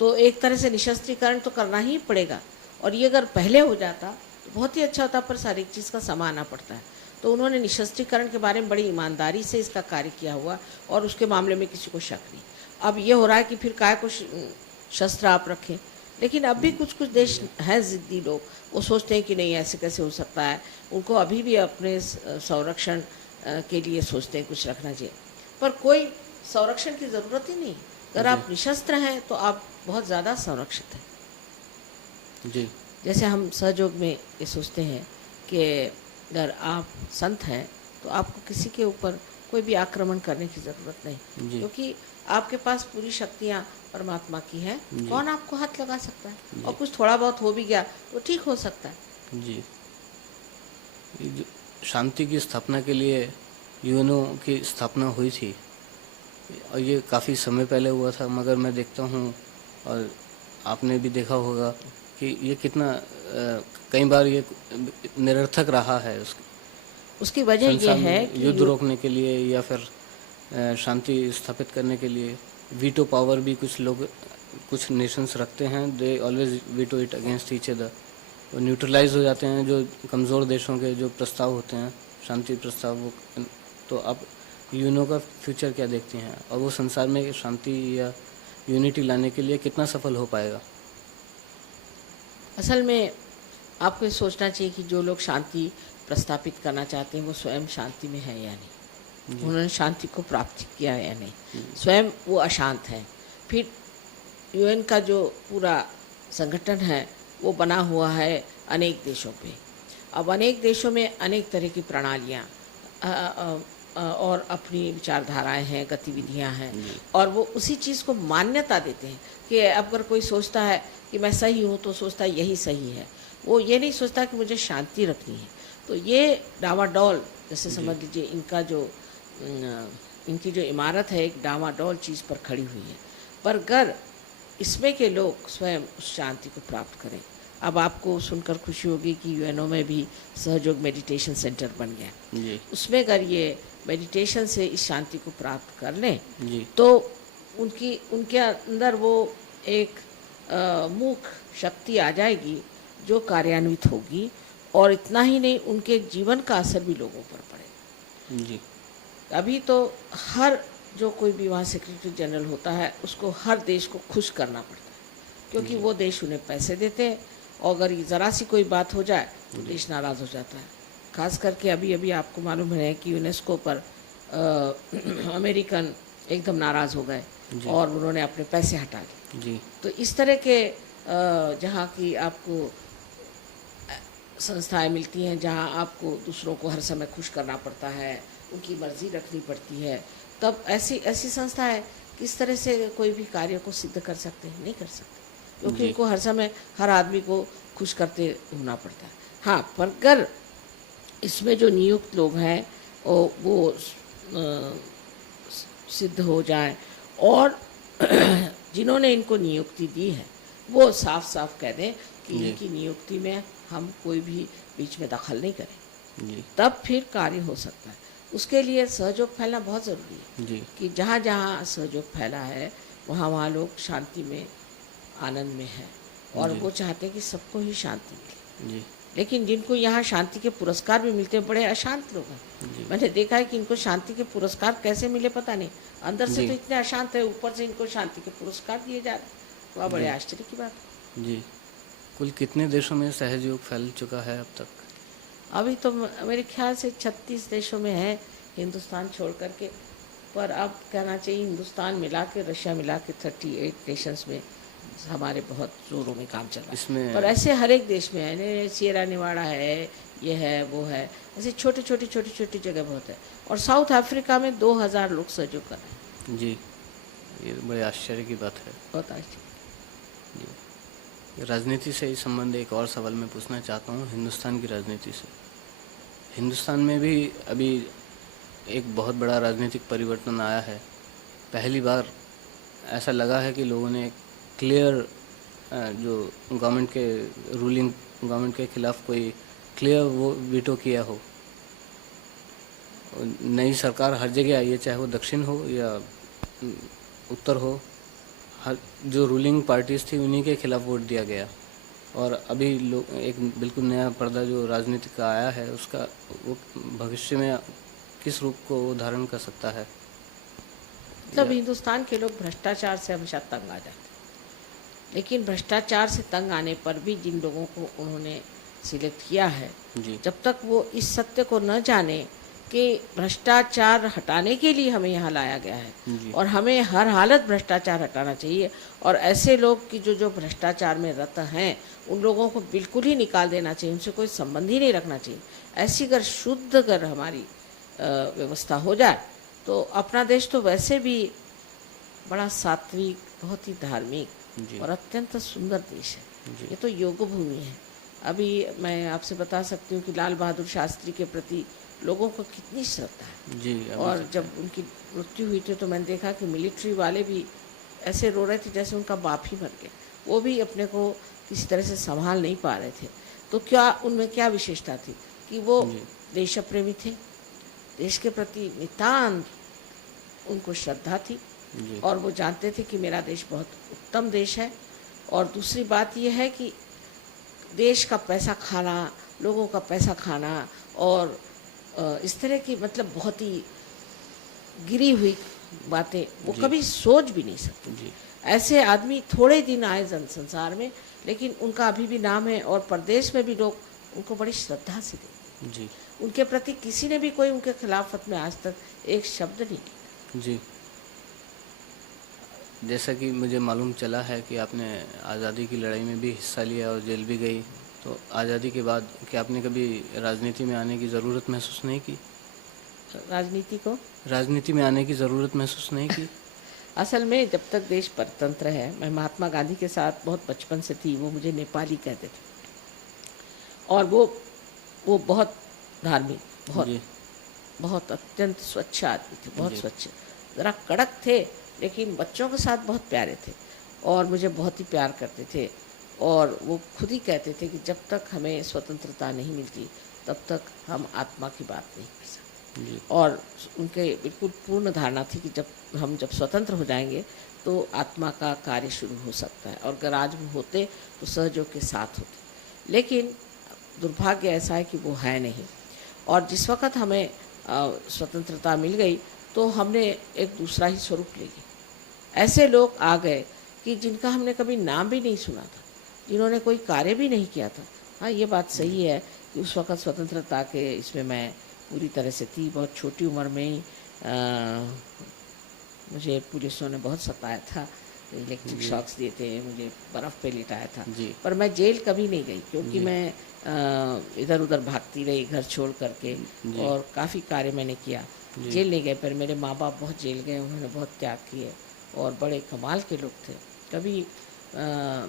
तो एक तरह से निशस्त्रीकरण तो करना ही पड़ेगा, और ये अगर पहले हो जाता तो बहुत ही अच्छा होता, पर सारी चीज़ का समय आना पड़ता है। तो उन्होंने निशस्त्रीकरण के बारे में बड़ी ईमानदारी से इसका कार्य किया हुआ और उसके मामले में किसी को शक नहीं। अब ये हो रहा है कि फिर काय को शस्त्र आप रखें, लेकिन अब भी कुछ कुछ देश हैं ज़िद्दी लोग, वो सोचते हैं कि नहीं ऐसे कैसे हो सकता है। उनको अभी भी अपने संरक्षण के लिए सोचते हैं कुछ रखना चाहिए, पर कोई संरक्षण की ज़रूरत ही नहीं। अगर आप निशस्त्र हैं तो आप बहुत ज़्यादा संरक्षित हैं। जी जैसे हम सहयोग में ये सोचते हैं कि अगर आप संत हैं तो आपको किसी के ऊपर कोई भी आक्रमण करने की ज़रूरत नहीं, क्योंकि आपके पास पूरी शक्तियाँ परमात्मा की हैं। कौन आपको हाथ लगा सकता है? और कुछ थोड़ा बहुत हो भी गया वो ठीक हो सकता है। जी ये जो शांति की स्थापना के लिए यूएनओ की स्थापना हुई थी, और ये काफ़ी समय पहले हुआ था, मगर मैं देखता हूँ और आपने भी देखा होगा कि ये कितना कई बार ये निरर्थक रहा है। उसकी वजह ये है कि युद्ध रोकने के लिए या फिर शांति स्थापित करने के लिए वीटो पावर भी कुछ नेशंस रखते हैं। They always veto it against each other. वो न्यूट्रलाइज हो जाते हैं जो कमज़ोर देशों के जो प्रस्ताव होते हैं, शांति प्रस्ताव। वो तो आप यूएनओ का फ्यूचर क्या देखते हैं, और वो संसार में शांति या यूनिटी लाने के लिए कितना सफल हो पाएगा? असल में आपको ये सोचना चाहिए कि जो लोग शांति प्रस्तापित करना चाहते हैं वो स्वयं शांति में है या नहीं, उन्होंने शांति को प्राप्त किया है या नहीं, स्वयं वो अशांत है। फिर यूएन का जो पूरा संगठन है वो बना हुआ है अनेक देशों पे। अब अनेक देशों में अनेक तरह की प्रणालियाँ और अपनी विचारधाराएं हैं, गतिविधियां हैं, और वो उसी चीज़ को मान्यता देते हैं कि अगर कोई सोचता है कि मैं सही हूँ तो सोचता है यही सही है। वो ये नहीं सोचता कि मुझे शांति रखनी है। तो ये डावाडोल, जैसे समझ लीजिए इनकी जो इमारत है एक डावाडोल चीज़ पर खड़ी हुई है। पर अगर इसमें के लोग स्वयं उस शांति को प्राप्त करें अब आपको सुनकर खुशी होगी कि यूएनओ में भी सहयोग मेडिटेशन सेंटर बन गया। जी उसमें अगर ये मेडिटेशन से इस शांति को प्राप्त कर लें जी तो उनके अंदर वो एक मूक शक्ति आ जाएगी जो कार्यान्वित होगी, और इतना ही नहीं, उनके जीवन का असर भी लोगों पर पड़ेगा। जी अभी तो हर जो कोई भी वहाँ सेक्रेटरी जनरल होता है उसको हर देश को खुश करना पड़ता है, क्योंकि वो देश उन्हें पैसे देते हैं, और अगर ज़रा सी कोई बात हो जाए तो देश नाराज़ हो जाता है। खास करके अभी अभी आपको मालूम है कि यूनेस्को पर अमेरिकन एकदम नाराज़ हो गए और उन्होंने अपने पैसे हटा लिए। जी तो इस तरह के जहाँ की आपको संस्थाएं मिलती हैं, जहाँ आपको दूसरों को हर समय खुश करना पड़ता है, उनकी मर्जी रखनी पड़ती है, तब ऐसी ऐसी संस्थाएं किस तरह से कोई भी कार्य को सिद्ध कर सकते हैं? नहीं कर सकते, क्योंकि उनको हर समय हर आदमी को खुश करते होना पड़ता है। हाँ, पर अगर इसमें जो नियुक्त लोग हैं वो सिद्ध हो जाएं, और जिन्होंने इनको नियुक्ति दी है वो साफ साफ कह दें कि इनकी नियुक्ति में हम कोई भी बीच में दखल नहीं करें, जी तब फिर कार्य हो सकता है। उसके लिए सहयोग फैलना बहुत ज़रूरी है जी कि जहाँ जहाँ सहयोग फैला है वहाँ वहाँ लोग शांति में, आनंद में हैं, और वो चाहते हैं कि सबको ही शांति मिले। जी लेकिन जिनको यहाँ शांति के पुरस्कार भी मिलते हैं, बड़े अशांत लोग हैं। मैंने देखा है कि इनको शांति के पुरस्कार कैसे मिले पता नहीं, अंदर से तो इतने अशांत है, ऊपर से इनको शांति के पुरस्कार दिए जा रहे हैं। वह बड़े आश्चर्य की बात है। जी कुल कितने देशों में सहयोग फैल चुका है अब तक? अभी तो मेरे ख्याल से 36 देशों में है, हिंदुस्तान छोड़ करके, पर अब कहना चाहिए हिंदुस्तान मिला के, रशिया मिला के 38 नेशंस में हमारे बहुत जोरों में काम चल रहा है। इसमें पर ऐसे हर एक देश में है, सिएरा निवाड़ा है, ये है वो है, ऐसे छोटी छोटी जगह बहुत है। और साउथ अफ्रीका में 2000 लोग सहयोग कर रहे हैं। जी, ये बड़े आश्चर्य की बात है। बहुत आश्चर्य। जी, राजनीति से इस संबंध एक और सवाल मैं पूछना चाहता हूँ, हिंदुस्तान की राजनीति से। हिंदुस्तान में भी अभी एक बहुत बड़ा राजनीतिक परिवर्तन आया है। पहली बार ऐसा लगा है कि लोगों ने क्लियर जो गवर्नमेंट के रूलिंग गवर्नमेंट के खिलाफ कोई क्लियर वो वीटो किया हो। नई सरकार हर जगह आई है, चाहे वो दक्षिण हो या उत्तर हो, हर जो रूलिंग पार्टीज थी उन्हीं के खिलाफ वोट दिया गया। और अभी लोग एक बिल्कुल नया पर्दा जो राजनीति का आया है, उसका वो भविष्य में किस रूप को धारण कर सकता है? मतलब हिंदुस्तान के लोग भ्रष्टाचार से हमेशा तंग आ जाते हैं, लेकिन भ्रष्टाचार से तंग आने पर भी जिन लोगों को उन्होंने सिलेक्ट किया है, जब तक वो इस सत्य को न जाने कि भ्रष्टाचार हटाने के लिए हमें यहाँ लाया गया है और हमें हर हालत भ्रष्टाचार हटाना चाहिए, और ऐसे लोग कि जो भ्रष्टाचार में रत हैं उन लोगों को बिल्कुल ही निकाल देना चाहिए, उनसे कोई संबंध ही नहीं रखना चाहिए। ऐसी अगर शुद्ध अगर हमारी व्यवस्था हो जाए तो अपना देश तो वैसे भी बड़ा सात्विक, बहुत ही धार्मिक और अत्यंत सुंदर देश है। ये तो योग भूमि है। अभी मैं आपसे बता सकती हूँ कि लाल बहादुर शास्त्री के प्रति लोगों को कितनी श्रद्धा है जी। और जब उनकी मृत्यु हुई थी तो मैंने देखा कि मिलिट्री वाले भी ऐसे रो रहे थे जैसे उनका बाप ही मर गया। वो भी अपने को किसी तरह से संभाल नहीं पा रहे थे। तो क्या उनमें क्या विशेषता थी कि वो देश प्रेमी थे, देश के प्रति नितांत उनको श्रद्धा थी और वो जानते थे कि मेरा देश बहुत उत्तम देश है। और दूसरी बात यह है कि देश का पैसा खाना, लोगों का पैसा खाना और इस तरह की मतलब बहुत ही गिरी हुई बातें वो कभी सोच भी नहीं सकते। ऐसे आदमी थोड़े दिन आए जन संसार में, लेकिन उनका अभी भी नाम है और प्रदेश में भी लोग उनको बड़ी श्रद्धा से देखते हैं। उनके प्रति किसी ने भी कोई उनके खिलाफत में आज तक एक शब्द नहीं किया। जी, जैसा कि मुझे मालूम चला है कि आपने आज़ादी की लड़ाई में भी हिस्सा लिया और जेल भी गई, तो आज़ादी के बाद क्या आपने कभी राजनीति में आने की ज़रूरत महसूस नहीं की? राजनीति में आने की ज़रूरत महसूस नहीं की? असल में जब तक देश परतंत्र है, मैं महात्मा गांधी के साथ बहुत बचपन से थी। वो मुझे नेपाली कहते थे और वो बहुत धार्मिक, बहुत अत्यंत स्वच्छ आदमी थे, बहुत स्वच्छ, ज़रा कड़क थे लेकिन बच्चों के साथ बहुत प्यारे थे और मुझे बहुत ही प्यार करते थे। और वो खुद ही कहते थे कि जब तक हमें स्वतंत्रता नहीं मिलती तब तक हम आत्मा की बात नहीं कर सकते। जी और उनके बिल्कुल पूर्ण धारणा थी कि जब स्वतंत्र हो जाएंगे तो आत्मा का कार्य शुरू हो सकता है, और अगर आज वो होते तो सहयोग के साथ होते। लेकिन दुर्भाग्य ऐसा है कि वो है नहीं। और जिस वक़्त हमें स्वतंत्रता मिल गई तो हमने एक दूसरा ही स्वरूप ले लिया। ऐसे लोग आ गए कि जिनका हमने कभी नाम भी नहीं सुना था, जिन्होंने कोई कार्य भी नहीं किया था। हाँ, ये बात सही है कि उस वक़्त स्वतंत्रता के इसमें मैं पूरी तरह से थी। बहुत छोटी उम्र में ही मुझे पुलिसों ने बहुत सताया था, इलेक्ट्रिक जी शॉक्स दिए थे, मुझे बर्फ़ पे लिटाया था। जी पर मैं जेल कभी नहीं गई, क्योंकि जी मैं इधर उधर भागती रही घर छोड़ करके, जी और काफ़ी कार्य मैंने किया। जी जेल नहीं गए, पर मेरे माँ बाप बहुत जेल गए, उन्होंने बहुत त्याग किए और बड़े कमाल के लोग थे। कभी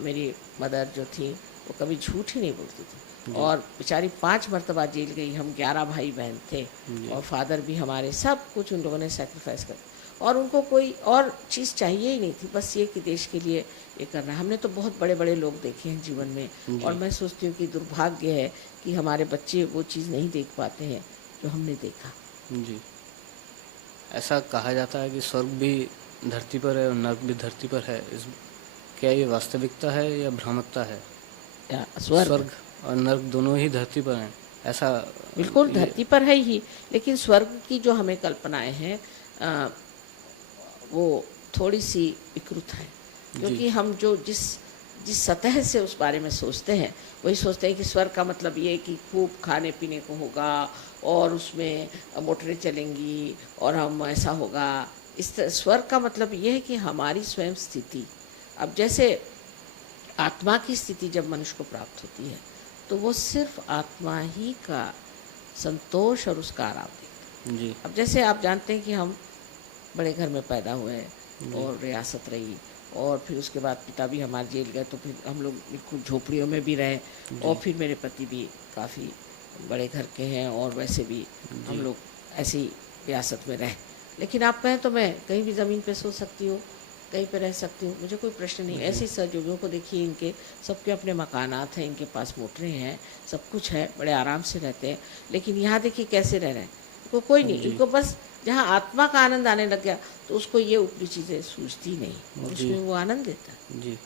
मेरी मदर जो थी वो कभी झूठ ही नहीं बोलती थी, जी और बेचारी 5 मरतबा जेल गई। हम 11 भाई बहन थे, जी और फादर भी हमारे, सब कुछ उन लोगों ने सेक्रीफाइस कर, और उनको कोई और चीज़ चाहिए ही नहीं थी, बस ये कि देश के लिए ये करना है। हमने तो बहुत बड़े बड़े लोग देखे हैं जीवन में, और जी मैं सोचती हूँ कि दुर्भाग्य है कि हमारे बच्चे वो चीज़ नहीं देख पाते हैं जो हमने देखा। जी। ऐसा कहा जाता है कि स्वर्ग भी धरती पर है और नर्क भी धरती पर है। इस क्या ये वास्तविकता है या भ्रामकता है? या स्वर्ग स्वर्ग और नर्क दोनों ही धरती पर हैं, ऐसा बिल्कुल ये धरती पर है ही, लेकिन स्वर्ग की जो हमें कल्पनाएं हैं वो थोड़ी सी विकृत है, क्योंकि जी हम जो जिस जिस सतह से उस बारे में सोचते हैं, वही सोचते हैं कि स्वर्ग का मतलब ये है कि खूब खाने पीने को होगा, और उसमें मोटरें चलेंगी, और हम ऐसा होगा। स्वर्ग का मतलब ये है कि हमारी स्वयं स्थिति, अब जैसे आत्मा की स्थिति जब मनुष्य को प्राप्त होती है तो वो सिर्फ आत्मा ही का संतोष और उसका आराम देखता है। जी अब जैसे आप जानते हैं कि हम बड़े घर में पैदा हुए जी और रियासत रही, और फिर उसके बाद पिता भी हमारे जेल गए, तो फिर हम लोग बिल्कुल झोपड़ियों में भी रहे, और जी फिर मेरे पति भी काफ़ी बड़े घर के हैं, और वैसे भी हम जी लोग ऐसी रियासत में रहे। लेकिन आप कहें तो मैं कहीं भी ज़मीन पे सो सकती हूँ, कहीं पे रह सकती हूँ, मुझे कोई प्रश्न नहीं। ऐसे सहयोगियों को देखिए, इनके सबके अपने मकानात हैं, इनके पास मोटरें हैं, सब कुछ है, बड़े आराम से रहते हैं। लेकिन यहाँ देखिए कैसे रह रहे हैं, इनको कोई नहीं, जी इनको बस जहाँ आत्मा का आनंद आने लग गया तो उसको ये ऊपरी चीज़ें सूझती नहीं, और जी उसमें वो आनंद देता है। जी।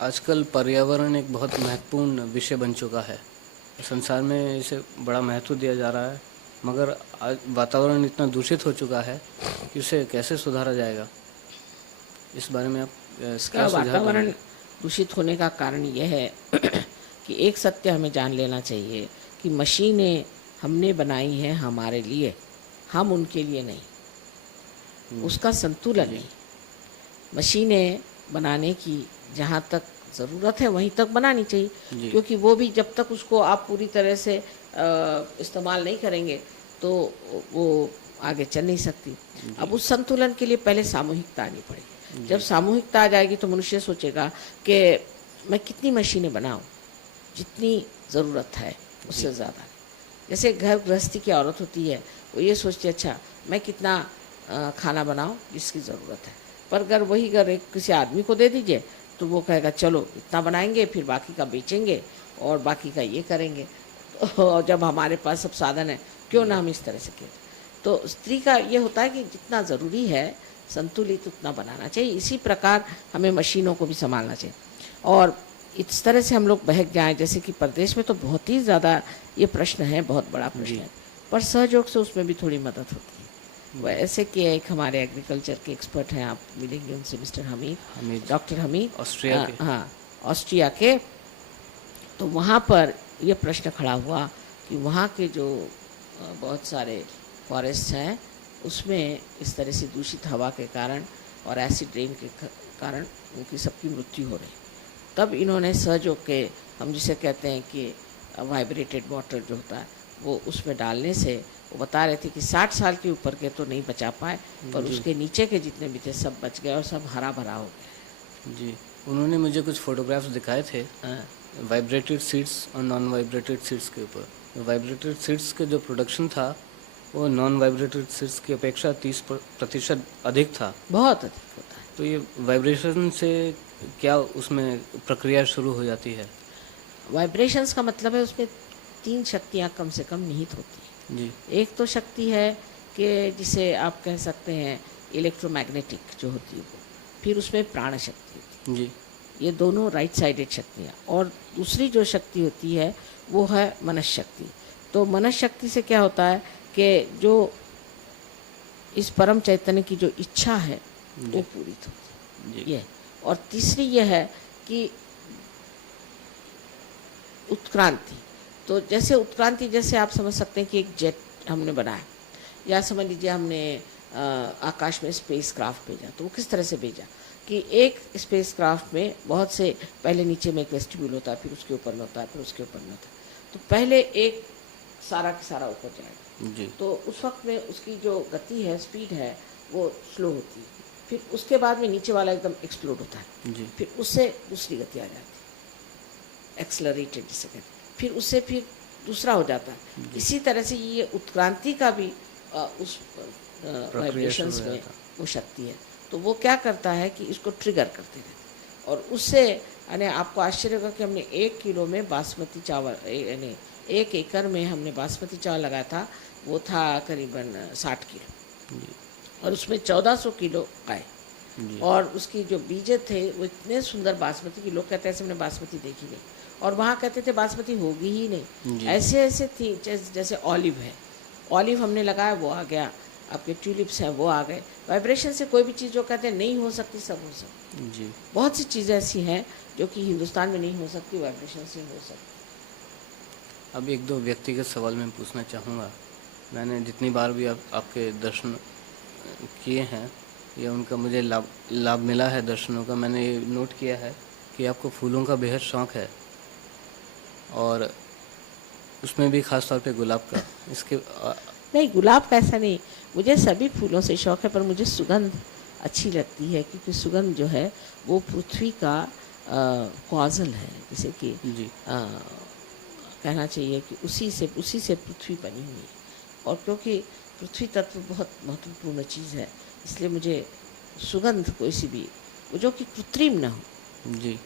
आजकल पर्यावरण एक बहुत महत्वपूर्ण विषय बन चुका है। संसार में इसे बड़ा महत्व दिया जा रहा है, मगर आज वातावरण इतना दूषित हो चुका है कि उसे कैसे सुधारा जाएगा? इस बारे में आप इसका क्या सुझाव वातावरण देंगे? दूषित होने का कारण यह है कि एक सत्य हमें जान लेना चाहिए कि मशीनें हमने बनाई हैं हमारे लिए, हम उनके लिए नहीं। उसका संतुलन नहीं। मशीनें बनाने की जहाँ तक ज़रूरत है वहीं तक बनानी चाहिए, जी क्योंकि वो भी जब तक उसको आप पूरी तरह से इस्तेमाल नहीं करेंगे तो वो आगे चल नहीं सकती। अब उस संतुलन के लिए पहले सामूहिकता आनी पड़ेगी। जब सामूहिकता आ जाएगी तो मनुष्य सोचेगा कि मैं कितनी मशीनें बनाऊं, जितनी ज़रूरत है उससे ज़्यादा। जैसे घर गृहस्थी की औरत होती है, वो ये सोचती है अच्छा मैं कितना खाना बनाऊं जिसकी ज़रूरत है, पर अगर वही घर एक किसी आदमी को दे दीजिए तो वो कहेगा चलो इतना बनाएंगे, फिर बाकी का बेचेंगे और बाकी का ये करेंगे। तो जब हमारे पास सब साधन है, क्यों ना हम इस तरह से करें। तो स्त्री का ये होता है कि जितना ज़रूरी है संतुलित उतना बनाना चाहिए। इसी प्रकार हमें मशीनों को भी संभालना चाहिए, और इस तरह से हम लोग बहक जाएं। जैसे कि प्रदेश में तो बहुत ही ज़्यादा ये प्रश्न है, बहुत बड़ा प्रश्न है, पर सहयोग से उसमें भी थोड़ी मदद होती है। वैसे कि एक हमारे एग्रीकल्चर के एक्सपर्ट हैं, आप मिलेंगे उनसे, mister Hamid, doctor Hamid, Austria के। हाँ ऑस्ट्रिया के। तो वहाँ पर ये प्रश्न खड़ा हुआ कि वहाँ के जो बहुत सारे फॉरेस्ट हैं उसमें इस तरह से दूषित हवा के कारण और एसिड रेन के कारण उनकी सबकी मृत्यु हो रही। तब इन्होंने सहयोग के, हम जिसे कहते हैं कि वाइब्रेटेड वाटर जो होता है, वो उसमें डालने से वो बता रहे थे कि 60 साल के ऊपर के तो नहीं बचा पाए, पर उसके नीचे के जितने भी थे सब बच गए और सब हरा भरा हो गया। जी, उन्होंने मुझे कुछ फोटोग्राफ्स दिखाए थे वाइब्रेटेड सीड्स और नॉन वाइब्रेटेड सीड्स के ऊपर। वाइब्रेटेड सीड्स के जो प्रोडक्शन था वो नॉन वाइब्रेटेड सीड्स की अपेक्षा 30% अधिक था। बहुत अधिक होता है। तो ये वाइब्रेशन से क्या उसमें प्रक्रिया शुरू हो जाती है? वाइब्रेशंस का मतलब है उसमें 3 शक्तियाँ कम से कम निहित होती हैं। जी। एक तो शक्ति है कि जिसे आप कह सकते हैं इलेक्ट्रोमैग्नेटिक जो होती है वो, फिर उसमें प्राण शक्ति होती है। जी। ये दोनों राइट साइडेड शक्तियाँ, और दूसरी जो शक्ति होती है वो है मनस शक्ति। तो मनस शक्ति से क्या होता है कि जो इस परम चैतन्य की जो इच्छा है वो पूरित होती है, जी। ये। और तीसरी ये है कि उत्क्रांति। तो जैसे उत्क्रांति, जैसे आप समझ सकते हैं कि एक जेट हमने बनाया, या समझ लीजिए हमने आकाश में स्पेस क्राफ्ट भेजा, तो वो किस तरह से भेजा कि एक स्पेस क्राफ्ट में बहुत से, पहले नीचे में एक वेस्टिब्यूल होता है, फिर उसके ऊपर में होता है, फिर उसके ऊपर में होता है। तो पहले एक सारा का सारा ऊपर जाएगा, जी। तो उस वक्त में उसकी जो गति है, स्पीड है, वो स्लो होती है। फिर उसके बाद में नीचे वाला एकदम एक्सप्लोड होता है, जी। फिर उससे दूसरी गति आ जाती है, एक्सलरेटेड जिसे कहते हैं। फिर उससे फिर दूसरा हो जाता है। इसी तरह से ये उत्क्रांति का भी उस वाइब्रेशंस शुरू हो में जाता है। वो शक्ति है। तो वो क्या करता है कि इसको ट्रिगर करते रहते हैं, और उससे यानी आपको आश्चर्य होगा कि हमने 1 किलो में बासमती चावल, यानी 1 एकड़ में हमने बासमती चावल लगाया था, वो था करीबन 60 किलो, जी। और उसमें 1400 किलो आए। जी। और उसकी जो बीजे थे वो इतने सुंदर बासमती की, लोग कहते हैं ऐसे हमने बासमती देखी नहीं, और वहाँ कहते थे बासमती होगी ही नहीं। जी। ऐसे ऐसे थी, जैसे ऑलिव है, ऑलिव हमने लगाया वो आ गया, आपके ट्यूलिप्स हैं वो आ गए। वाइब्रेशन से कोई भी चीज़ जो कहते हैं नहीं हो सकती, सब हो सकती। जी। बहुत सी चीज़ें ऐसी हैं जो कि हिंदुस्तान में नहीं हो सकती, वाइब्रेशन से हो सकती। अब 1-2 व्यक्तिगत सवाल मैं पूछना चाहूँगा। मैंने जितनी बार भी आपके दर्शन किए हैं, या उनका मुझे लाभ मिला है दर्शनों का, मैंने ये नोट किया है कि आपको फूलों का बेहद शौक़ है, और उसमें भी ख़ास तौर पे गुलाब का। इसके नहीं, गुलाब का ऐसा नहीं, मुझे सभी फूलों से शौक़ है, पर मुझे सुगंध अच्छी लगती है, क्योंकि सुगंध जो है वो पृथ्वी का कॉजल है, जैसे कि जी। कहना चाहिए कि उसी से पृथ्वी बनी हुई है। और क्योंकि पृथ्वी तत्व बहुत महत्वपूर्ण चीज़ है, इसलिए मुझे सुगंध कोई सी भी, वो जो कि कृत्रिम ना हो, जी।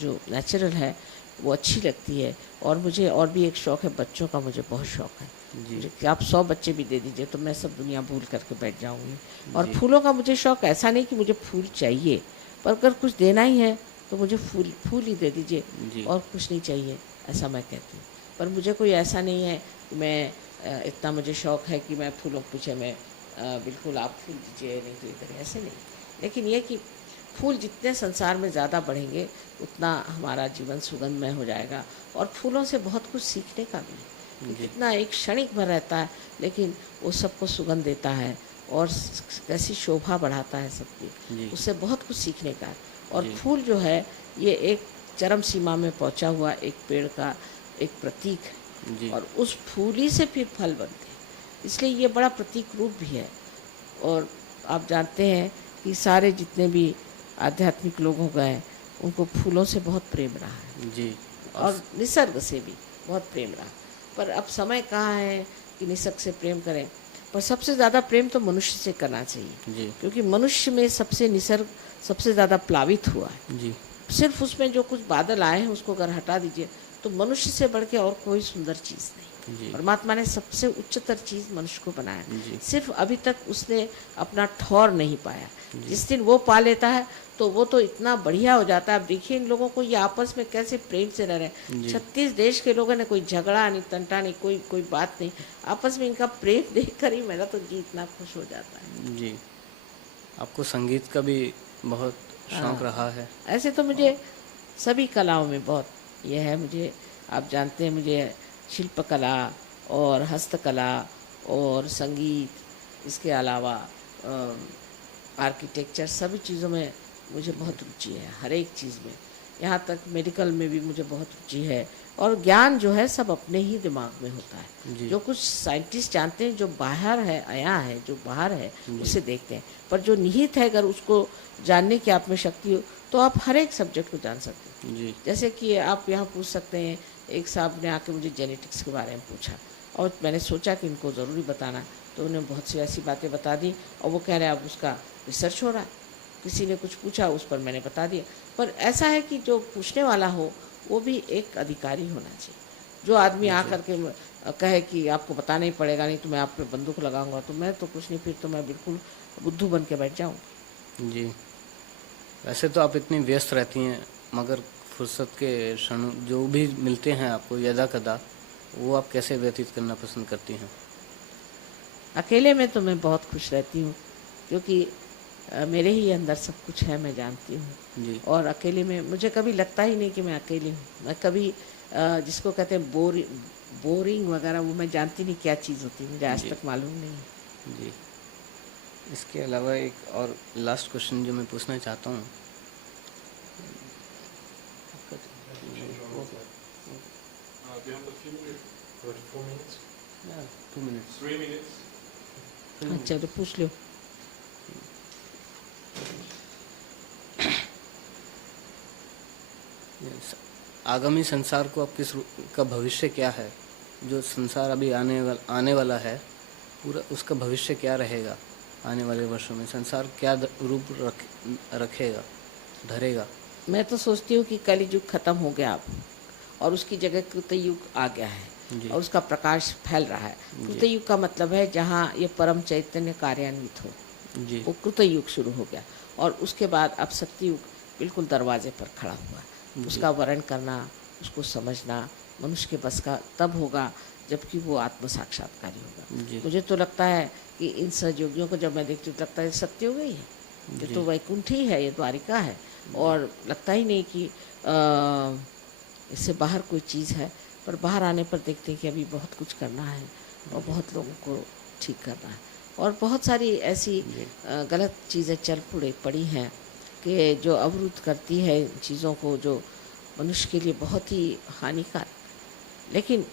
जो नेचुरल है, वो अच्छी लगती है। और मुझे और भी एक शौक़ है, बच्चों का मुझे बहुत शौक़ है। जी। मुझे कि आप 100 बच्चे भी दे दीजिए तो मैं सब दुनिया भूल करके बैठ जाऊंगी। और जी। फूलों का मुझे शौक़ ऐसा नहीं कि मुझे फूल चाहिए, पर अगर कुछ देना ही है तो मुझे फूल ही दे दीजिए, जी। और कुछ नहीं चाहिए, ऐसा मैं कहती हूँ। पर मुझे कोई ऐसा नहीं है कि मैं इतना मुझे शौक़ है कि मैं फूलों के पीछे मैं बिल्कुल आप फूल दीजिए, नहीं तो इधर, ऐसे नहीं। लेकिन ये कि फूल जितने संसार में ज़्यादा बढ़ेंगे उतना हमारा जीवन सुगंधमय हो जाएगा। और फूलों से बहुत कुछ सीखने का भी है, कि कितना एक क्षणिक भर रहता है, लेकिन वो सबको सुगंध देता है, और कैसी शोभा बढ़ाता है सबकी, उससे बहुत कुछ सीखने का है। और फूल जो है ये एक चरम सीमा में पहुंचा हुआ एक पेड़ का एक प्रतीक है, और उस फूल ही से फिर फल बनते हैं, इसलिए ये बड़ा प्रतीक रूप भी है। और आप जानते हैं कि सारे जितने भी आध्यात्मिक लोग हो गए, उनको फूलों से बहुत प्रेम रहा है, जी। और निसर्ग से भी बहुत प्रेम रहा। पर अब समय कहाँ है कि निसर्ग से प्रेम करें, पर सबसे ज़्यादा प्रेम तो मनुष्य से करना चाहिए। जी। क्योंकि मनुष्य में सबसे निसर्ग सबसे ज़्यादा प्लावित हुआ है। जी। सिर्फ उसमें जो कुछ बादल आए हैं उसको अगर हटा दीजिए तो मनुष्य से बढ़ के और कोई सुंदर चीज़ नहीं। जी। परमात्मा ने सबसे उच्चतर चीज़ मनुष्य को बनाया, जी। सिर्फ अभी तक उसने अपना ठौर नहीं पाया। जिस दिन वो पा लेता है तो वो तो इतना बढ़िया हो जाता है। आप देखिए इन लोगों को, ये आपस में कैसे प्रेम से रह रहे हैं। 36 देश के लोगों ने कोई झगड़ा नहीं, तंटा नहीं, कोई बात नहीं, आपस में इनका प्रेम देखकर ही मेरा तो जी इतना खुश हो जाता है। जी। आपको संगीत का भी बहुत शौक़ रहा है? ऐसे तो मुझे सभी कलाओं में बहुत ये है। मुझे, आप जानते हैं, मुझे शिल्पकला और हस्तकला और संगीत, इसके अलावा आर्किटेक्चर, सभी चीज़ों में मुझे बहुत रुचि है, हर एक चीज़ में। यहाँ तक मेडिकल में भी मुझे बहुत रुचि है। और ज्ञान जो है सब अपने ही दिमाग में होता है। जो कुछ साइंटिस्ट जानते हैं, जो बाहर है, आया है, जो बाहर है, उसे देखते हैं, पर जो निहित है अगर उसको जानने की आप में शक्ति हो तो आप हर एक सब्जेक्ट को जान सकते हैं। जैसे कि आप यहाँ पूछ सकते हैं, एक साहब ने आके मुझे जेनेटिक्स के बारे में पूछा, और मैंने सोचा कि इनको ज़रूरी बताना, तो उन्होंने बहुत सी ऐसी बातें बता दी, और वो कह रहे हैं अब उसका रिसर्च हो रहा है। किसी ने कुछ पूछा उस पर मैंने बता दिया। पर ऐसा है कि जो पूछने वाला हो वो भी एक अधिकारी होना चाहिए। जो आदमी आकर के कहे कि आपको बताना ही पड़ेगा, नहीं तो मैं आप पे बंदूक लगाऊंगा, तो मैं तो कुछ नहीं, फिर तो मैं बिल्कुल बुद्धू बन के बैठ जाऊंगी। जी, वैसे तो आप इतनी व्यस्त रहती हैं, मगर फुर्सत के क्षण जो भी मिलते हैं आपको यदा कदा, वो आप कैसे व्यतीत करना पसंद करती हैं? अकेले में तो मैं बहुत खुश रहती हूँ, क्योंकि मेरे ही अंदर सब कुछ है, मैं जानती हूँ। जी। और अकेले में मुझे कभी लगता ही नहीं कि मैं अकेली हूँ। मैं कभी जिसको कहते हैं बोरिंग वगैरह, वो मैं जानती नहीं क्या चीज़ होती है, मुझे आज जी। तक मालूम नहीं है। जी। इसके अलावा एक और लास्ट क्वेश्चन जो मैं पूछना चाहता हूँ, We have a few, what, 4 minutes? 2 minutes. 3 minutes? हाँ, चलो पूछ लो। आगामी संसार को आप का भविष्य क्या है? जो संसार अभी आने वाला है, पूरा उसका भविष्य क्या रहेगा? आने वाले वर्षों में संसार क्या रूप रखेगा, धरेगा? मैं तो सोचती हूँ कि कलयुग खत्म हो गया अब, और उसकी जगह कृतयुग आ गया है, जी। और उसका प्रकाश फैल रहा है। जी। कृतयुग का मतलब है जहाँ ये परम चैतन्य कार्यान्वित हो, जी। वो कृतयुग शुरू हो गया। और उसके बाद अब सत्ययुग बिल्कुल दरवाजे पर खड़ा हुआ है। जी। उसका वर्णन करना, उसको समझना मनुष्य के बस का तब होगा जबकि वो आत्म साक्षात्कारी होगा। जी। मुझे तो लगता है कि इन सहयोगियों को जब मैं देखती हूँ, लगता है सत्ययुग ही है, ये जी। तो वैकुंठ ही है, ये द्वारिका है, और लगता ही नहीं कि इससे बाहर कोई चीज़ है। पर बाहर आने पर देखते हैं कि अभी बहुत कुछ करना है, और बहुत लोगों को ठीक करना है, और बहुत सारी ऐसी गलत चीज़ें चल पड़ी हैं कि जो अवरुद्ध करती है इन चीज़ों को, जो मनुष्य के लिए बहुत ही हानिकारक। लेकिन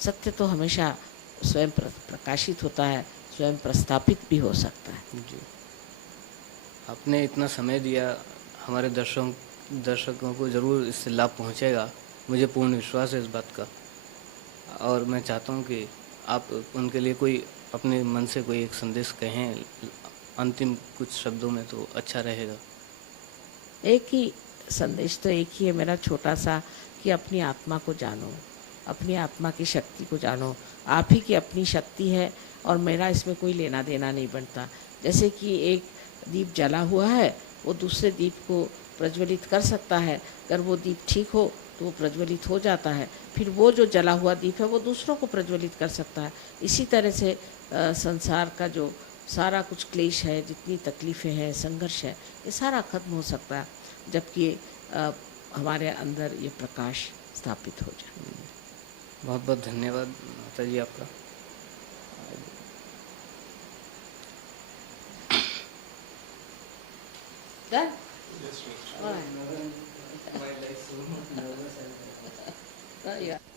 सत्य तो हमेशा स्वयं प्रकाशित होता है, स्वयं प्रस्थापित भी हो सकता है। जी। आपने इतना समय दिया, हमारे दर्शकों को ज़रूर इससे लाभ पहुंचेगा, मुझे पूर्ण विश्वास है इस बात का। और मैं चाहता हूं कि आप उनके लिए कोई अपने मन से कोई एक संदेश कहें अंतिम कुछ शब्दों में, तो अच्छा रहेगा। एक ही संदेश तो एक ही है मेरा, छोटा सा, कि अपनी आत्मा को जानो, अपनी आत्मा की शक्ति को जानो। आप ही की अपनी शक्ति है, और मेरा इसमें कोई लेना देना नहीं बनता। जैसे कि एक दीप जला हुआ है, वो दूसरे दीप को प्रज्वलित कर सकता है। अगर वो दीप ठीक हो तो वो प्रज्वलित हो जाता है, फिर वो जो जला हुआ दीप है वो दूसरों को प्रज्वलित कर सकता है। इसी तरह से संसार का जो सारा कुछ क्लेश है, जितनी तकलीफ़ें हैं, संघर्ष है, ये सारा खत्म हो सकता है जबकि हमारे अंदर ये प्रकाश स्थापित हो जाए। बहुत बहुत धन्यवाद माता जी आपका। Done? Yes, sir. All right. Yeah.